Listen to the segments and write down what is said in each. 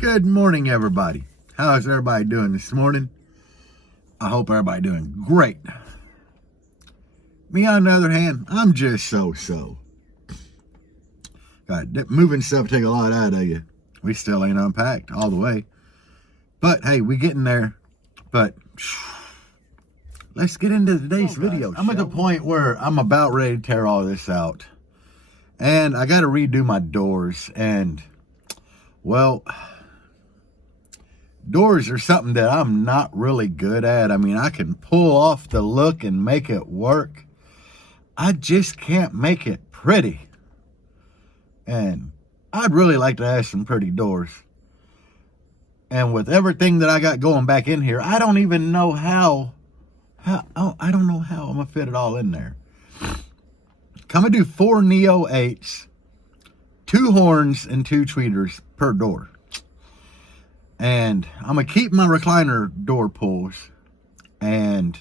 Good morning, everybody. How is everybody doing this morning? I hope everybody doing great. Me, on the other hand, I'm just so. God, moving stuff take a lot out of you. We still ain't unpacked all the way. But hey, we getting there. But let's get into today's video. I'm at the point where I'm about ready to tear all this out. And I got to redo my doors. And, well, doors are something that I'm not really good at. I mean, I can pull off the look and make it work. I just can't make it pretty. And I'd really like to have some pretty doors. And with everything that I got going back in here, I don't even know how I don't know how I'm going to fit it all in there. I'm going to do 4 Neo 8s, 2 horns, and 2 tweeters per door. And I'm going to keep my recliner door pulls. And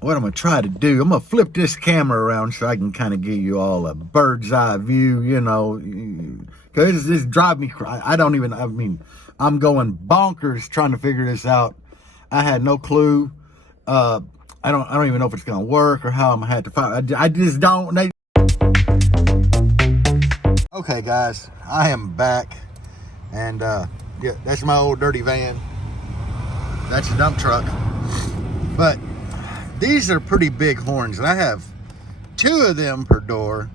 what I'm going to try to do, I'm going to flip this camera around so I can kind of give you all a bird's eye view, you know. Because this drives me crazy. I'm going bonkers trying to figure this out. I had no clue. I don't even know if it's going to work or how I'm going to have to find. I just don't. Okay, guys, I am back. And, yeah, that's my old dirty van. That's a dump truck. But these are pretty big horns. And I have 2 of them per door.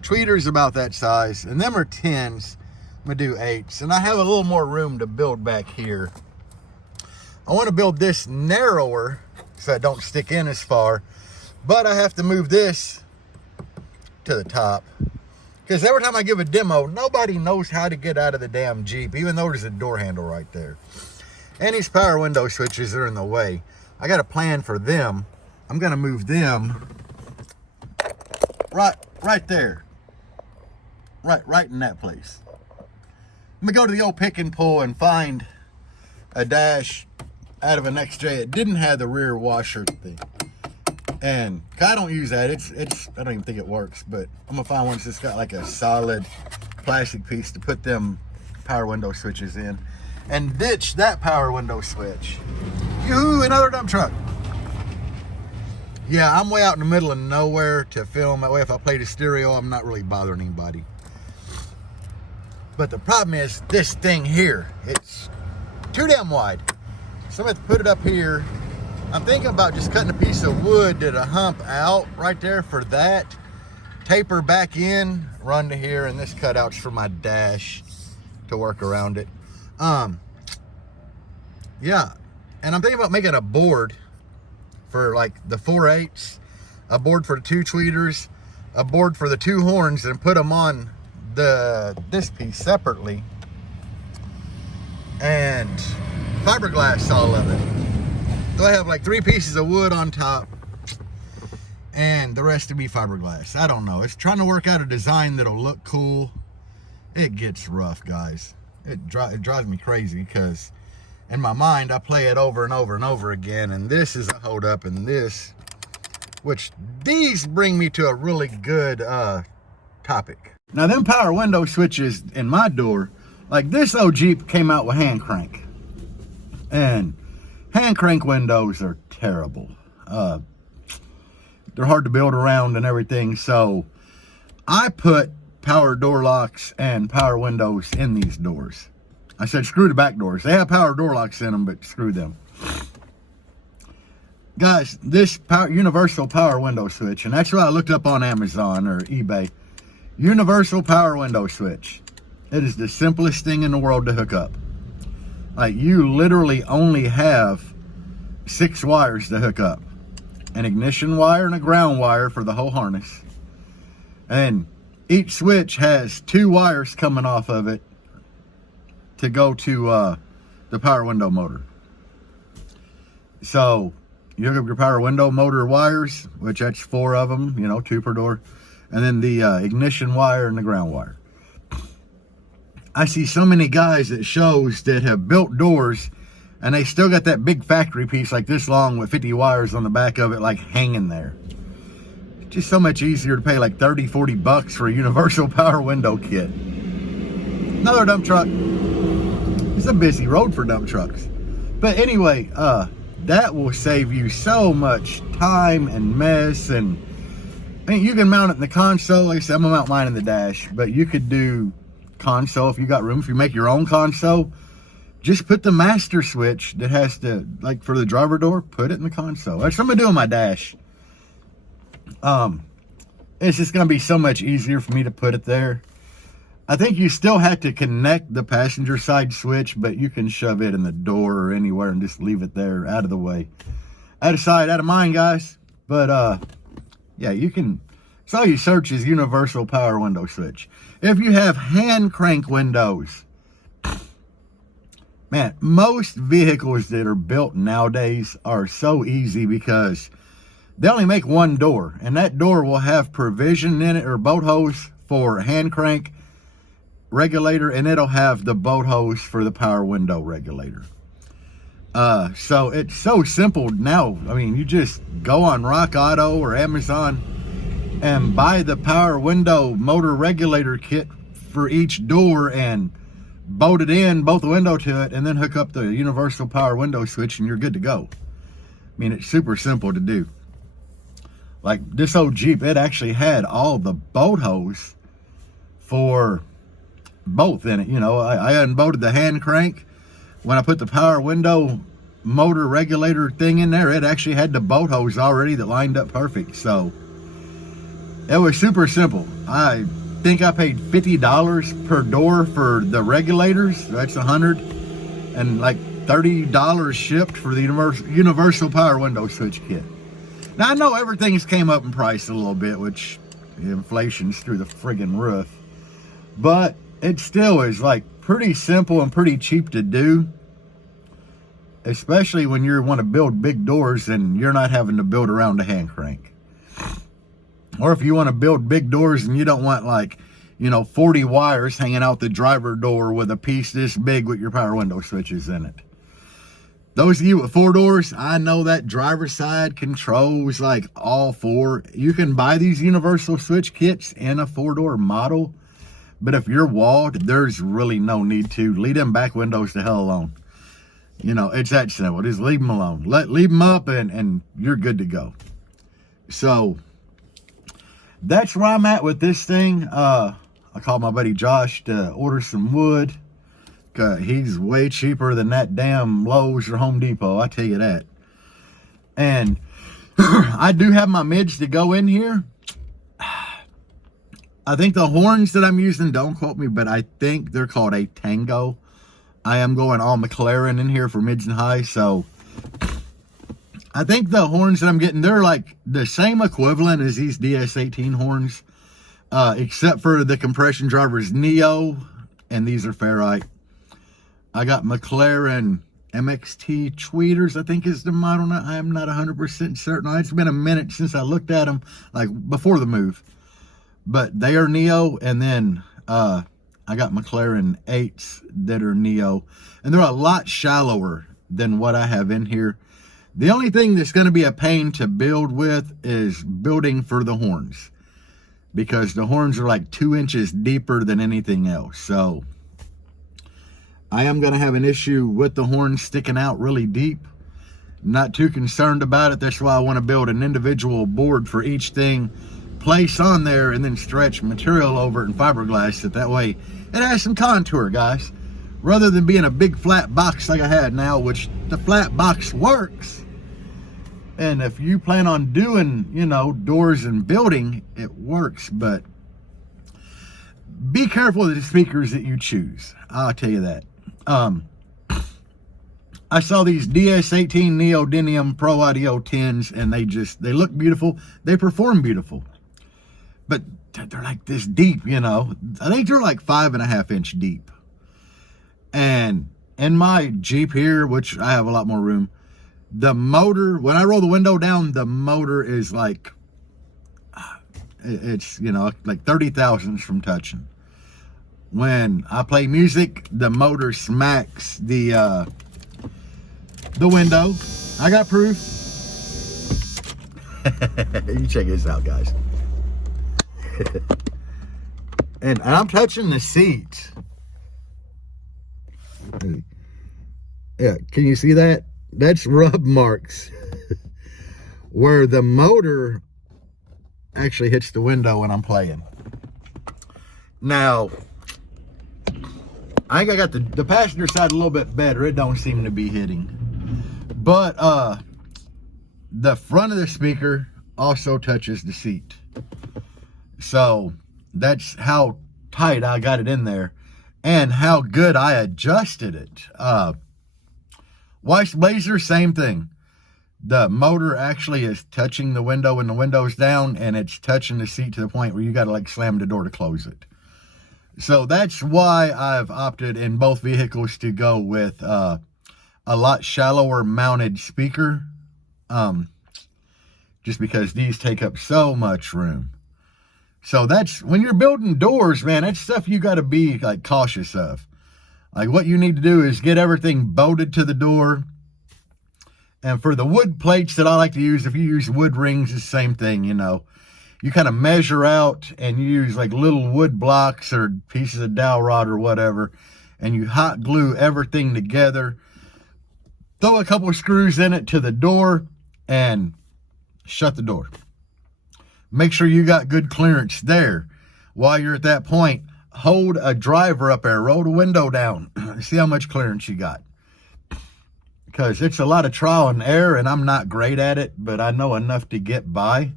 Tweeters about that size. And them are 10s. I'm going to do 8s. And I have a little more room to build back here. I want to build this narrower so I don't stick in as far. But I have to move this to the top. Because every time I give a demo, nobody knows how to get out of the damn Jeep, even though there's a door handle right there. And these power window switches are in the way. I got a plan for them. I'm going to move them right there. Right in that place. I'm going to go to the old pick and pull and find a dash out of an XJ. It didn't have the rear washer thing. And I don't use that. I don't even think it works, but I'm gonna find one that's just got like a solid plastic piece to put them power window switches in and ditch that power window switch. Yoo-hoo, another dump truck. Yeah, I'm way out in the middle of nowhere to film. That way if I play the stereo, I'm not really bothering anybody. But the problem is this thing here, it's too damn wide. So I'm gonna have to put it up here. I'm thinking about just cutting a piece of wood to the hump out right there for that. Taper back in, run to here, and this cutout's for my dash to work around it. Yeah, and I'm thinking about making a board for like the 4 8s, a board for the 2 tweeters, a board for the 2 horns, and put them on this piece separately. And fiberglass all of it. So I have like 3 pieces of wood on top and the rest to be fiberglass. I don't know. It's trying to work out a design that'll look cool. It gets rough, guys. It drives me crazy because in my mind I play it over and over and over again, and this is a hold up, and this, which these bring me to a really good topic. Now them power window switches in my door, like this old Jeep came out with hand crank. And hand crank windows are terrible. They're hard to build around and everything. So I put power door locks and power windows in these doors. I said screw the back doors. They have power door locks in them, but screw them. Guys, this universal power window switch, and that's what I looked up on Amazon or eBay. Universal power window switch. It is the simplest thing in the world to hook up. Like, you literally only have 6 wires to hook up. An ignition wire and a ground wire for the whole harness. And each switch has 2 wires coming off of it to go to the power window motor. So, you hook up your power window motor wires, which that's 4 of them, you know, 2 per door. And then the ignition wire and the ground wire. I see so many guys at shows that have built doors and they still got that big factory piece like this long with 50 wires on the back of it, like hanging there. It's just so much easier to pay like 30, 40 bucks for a universal power window kit. Another dump truck. a busy road for dump trucks. But anyway, that will save you so much time and mess. And I mean, you can mount it in the console. Like I said, I'm gonna mount mine in the dash, but you could do console if you got room. If you make your own console, just put the master switch that has to, like for the driver door, put it in the console. That's what I'm gonna do on my dash. It's just gonna be so much easier for me to put it there. I think you still have to connect the passenger side switch, but you can shove it in the door or anywhere and just leave it there, out of the way. Out of sight, out of mind, guys. But yeah, you can, so all you search is universal power window switch. If you have hand crank windows, man, most vehicles that are built nowadays are so easy because they only make one door, and that door will have provision in it or boat hose for hand crank regulator, and it'll have the boat hose for the power window regulator. So it's so simple now. I mean, you just go on Rock Auto or Amazon and buy the power window motor regulator kit for each door and bolt it in, bolt the window to it, and then hook up the universal power window switch, and you're good to go. I mean, it's super simple to do. Like this old Jeep, it actually had all the boat hose for both in it. You know, I unbolted the hand crank. When I put the power window motor regulator thing in there, it actually had the boat hose already that lined up perfect. So it was super simple. I think I paid $50 per door for the regulators. That's $100, and like $30 shipped for the universal power window switch kit. Now I know everything's came up in price a little bit, which inflation's through the friggin' roof, but it still is like pretty simple and pretty cheap to do, especially when you want to build big doors and you're not having to build around a hand crank. Or if you want to build big doors and you don't want, like, you know, 40 wires hanging out the driver door with a piece this big with your power window switches in it. Those of you with 4 doors, I know that driver side controls like all 4. You can buy these universal switch kits in a 4-door model, but if you're walled, there's really no need to. Leave them back windows the hell alone. You know, it's that simple. Just leave them alone. Leave them up and you're good to go. So that's where I'm at with this thing. I called my buddy Josh to order some wood. He's way cheaper than that damn Lowe's or Home Depot, I tell you that. And I do have my mids to go in here. I think the horns that I'm using, don't quote me, but I think they're called a Tango. I am going all McLaren in here for mids and highs, so I think the horns that I'm getting, they're like the same equivalent as these DS18 horns, except for the compression driver's Neo, and these are ferrite. I got McLaren MXT tweeters, I think is the model. I'm not 100% certain. It's been a minute since I looked at them, like before the move. But they are Neo, and then I got McLaren 8s that are Neo, and they're a lot shallower than what I have in here. The only thing that's going to be a pain to build with is building for the horns, because the horns are like 2 inches deeper than anything else. So I am going to have an issue with the horns sticking out really deep. Not too concerned about it. That's why I want to build an individual board for each thing, place on there, and then stretch material over it and fiberglass it. That way it has some contour, guys, rather than being a big flat box like I had now, which the flat box works. And if you plan on doing, you know, doors and building, it works. But be careful of the speakers that you choose. I'll tell you that. I saw these DS18 Neodymium Pro Audio 10s, and they look beautiful. They perform beautiful. But they're like this deep, you know. I think they're like 5.5 inch deep. And in my Jeep here, which I have a lot more room, the motor, when I roll the window down, the motor is like, it's, you know, like 30 thousandths from touching. When I play music, the motor smacks the window. I got proof. You check this out, guys. And I'm touching the seat. Yeah, can you see that? That's rub marks where the motor actually hits the window when I'm playing. Now, I think I got the passenger side a little bit better. It don't seem to be hitting. But the front of the speaker also touches the seat. So that's how tight I got it in there and how good I adjusted it. Weiss Blazer, same thing. The motor actually is touching the window when the window's down, and it's touching the seat to the point where you got to like slam the door to close it. So that's why I've opted in both vehicles to go with a lot shallower mounted speaker. Just because these take up so much room. So that's, when you're building doors, man, that's stuff you got to be like cautious of. Like what you need to do is get everything bolted to the door. And for the wood plates that I like to use, if you use wood rings, it's the same thing, you know. You kind of measure out and you use like little wood blocks or pieces of dowel rod or whatever. And you hot glue everything together. Throw a couple of screws in it to the door and shut the door. Make sure you got good clearance there. While you're at that point, hold a driver up there, roll the window down, see how much clearance you got. Because it's a lot of trial and error, and I'm not great at it, but I know enough to get by.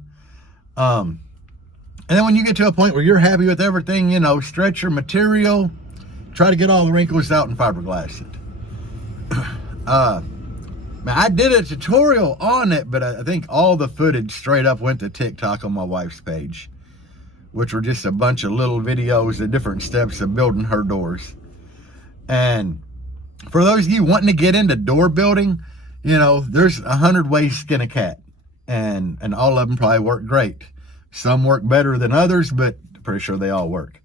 And then when you get to a point where you're happy with everything, you know, stretch your material, try to get all the wrinkles out and fiberglass it. Man, I did a tutorial on it, but I think all the footage straight up went to TikTok on my wife's page, which were just a bunch of little videos of different steps of building her doors. And for those of you wanting to get into door building, you know, there's 100 ways to skin a cat, and all of them probably work great. Some work better than others, but I'm pretty sure they all work.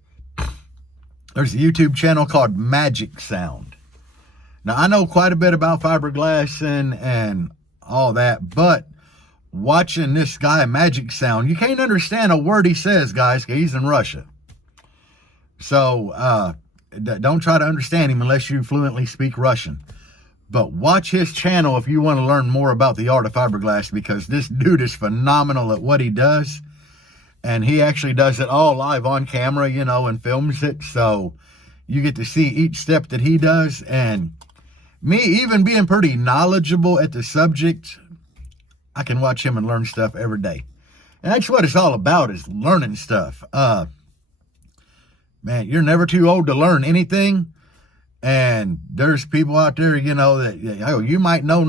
There's a YouTube channel called Magic Sound. Now, I know quite a bit about fiberglassing and all that, but watching this guy, Magic Sound, you can't understand a word he says, guys, because he's in Russia. So, don't try to understand him unless you fluently speak Russian. But watch his channel if you want to learn more about the art of fiberglass, because this dude is phenomenal at what he does. And he actually does it all live on camera, you know, and films it. So you get to see each step that he does. And me, even being pretty knowledgeable at the subject, I can watch him and learn stuff every day. And that's what it's all about, is learning stuff. Man, you're never too old to learn anything. And there's people out there, you know, that, oh, you might know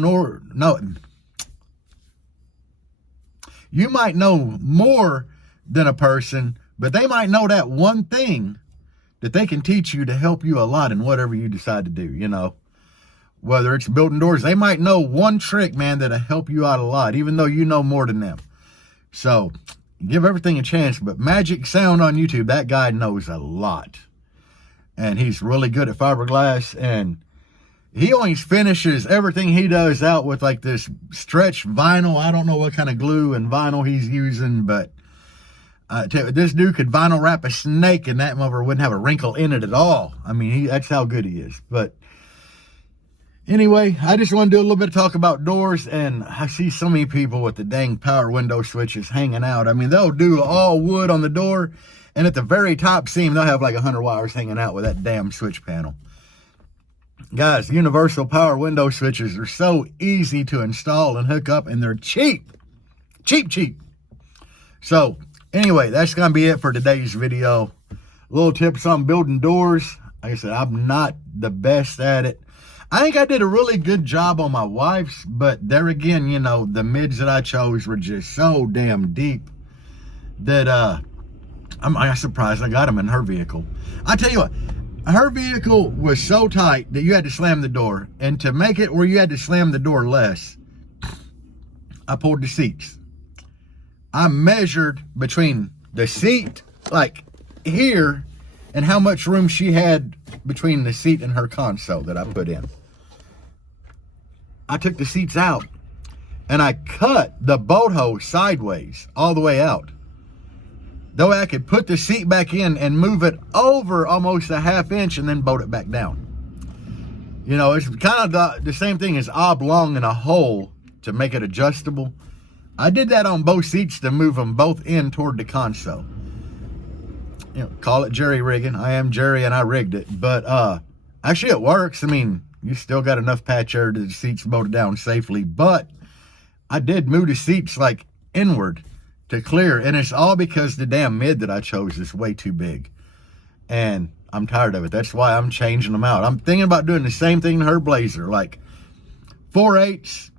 you might know more than a person, but they might know that one thing that they can teach you to help you a lot in whatever you decide to do, you know. Whether it's building doors, they might know one trick, man, that'll help you out a lot, even though you know more than them. So give everything a chance. But Magic Sound on YouTube, that guy knows a lot. And he's really good at fiberglass. And he always finishes everything he does out with like this stretch vinyl. I don't know what kind of glue and vinyl he's using, but this dude could vinyl wrap a snake and that mother wouldn't have a wrinkle in it at all. I mean, that's how good he is. But anyway, I just want to do a little bit of talk about doors, and I see so many people with the dang power window switches hanging out. I mean, they'll do all wood on the door, and at the very top seam, they'll have like 100 wires hanging out with that damn switch panel. Guys, universal power window switches are so easy to install and hook up, and they're cheap. Cheap. So, anyway, that's going to be it for today's video. Little tips on building doors. Like I said, I'm not the best at it. I think I did a really good job on my wife's, but there again, you know, the mids that I chose were just so damn deep that I'm surprised I got them in her vehicle. I tell you what, her vehicle was so tight that you had to slam the door. And to make it where you had to slam the door less, I pulled the seats. I measured between the seat, like here, and how much room she had between the seat and her console that I put in. I took the seats out and I cut the bolt hole sideways all the way out. That way I could put the seat back in and move it over almost a half inch and then bolt it back down. You know, it's kind of the same thing as oblong in a hole to make it adjustable. I did that on both seats to move them both in toward the console. You know, call it jerry rigging. I am Jerry and I rigged it. But actually it works. I mean, you still got enough patch air to the seats bolted down safely. But I did move the seats like inward to clear. And it's all because the damn mid that I chose is way too big. And I'm tired of it. That's why I'm changing them out. I'm thinking about doing the same thing to her Blazer. Like 4/8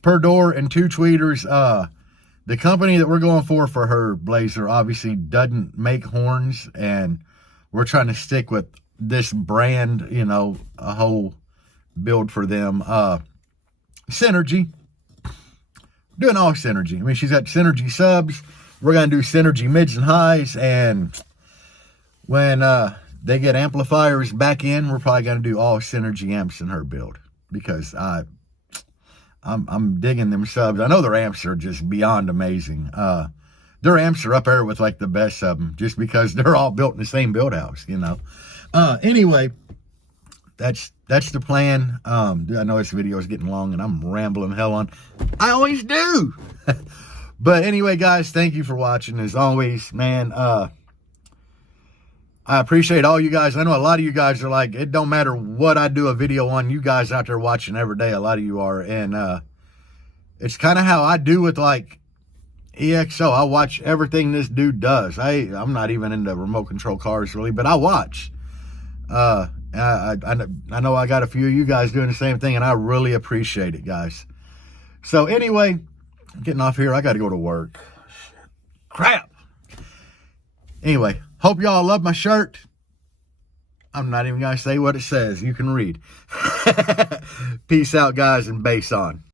per door and 2 tweeters. The company that we're going for her Blazer obviously doesn't make horns, and we're trying to stick with this brand, you know, a whole build for them. Synergy. Doing all Synergy. I mean, she's got Synergy subs. We're going to do Synergy mids and highs, and when they get amplifiers back in, we're probably going to do all Synergy amps in her build, because I'm digging them subs. I know their amps are just beyond amazing. Their amps are up there with like the best of them, just because they're all built in the same build house, you know. Anyway, that's the plan. I know this video is getting long and I'm rambling hell on. I always do. But anyway, guys, thank you for watching. As always, man, I appreciate all you guys. I know a lot of you guys are like, it don't matter what I do a video on. You guys out there watching every day, a lot of you are. And it's kind of how I do with like EXO. I watch everything this dude does. I'm not even into remote control cars really, but I watch. I know I got a few of you guys doing the same thing, and I really appreciate it, guys. So anyway, getting off here. I got to go to work. Crap. Anyway, hope y'all love my shirt. I'm not even going to say what it says. You can read. Peace out, guys, and bass on.